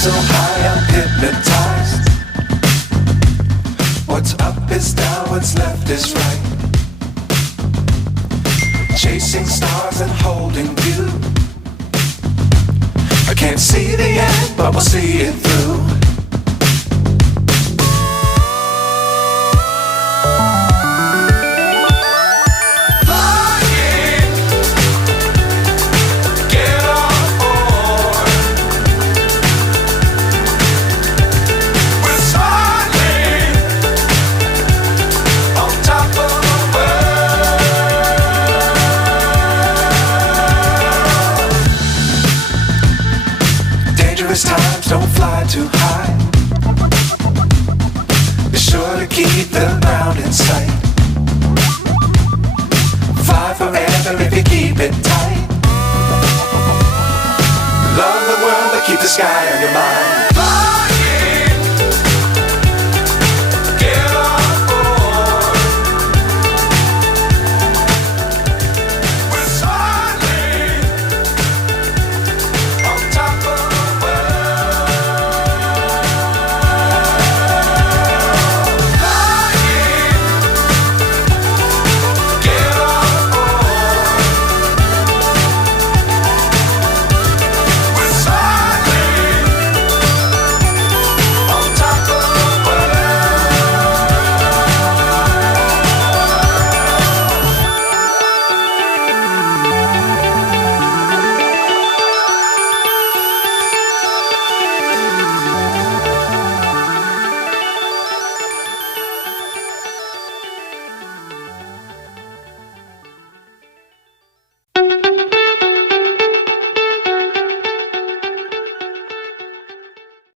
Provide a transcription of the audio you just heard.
So high I'm hypnotized. What's up is down, what's left is right. Chasing stars and holding you. I can't see the end, but we'll see it through. Times don't fly too high. Be sure to keep the ground in sight. Fly forever if you keep it tight. Love the world but keep the sky on your mind.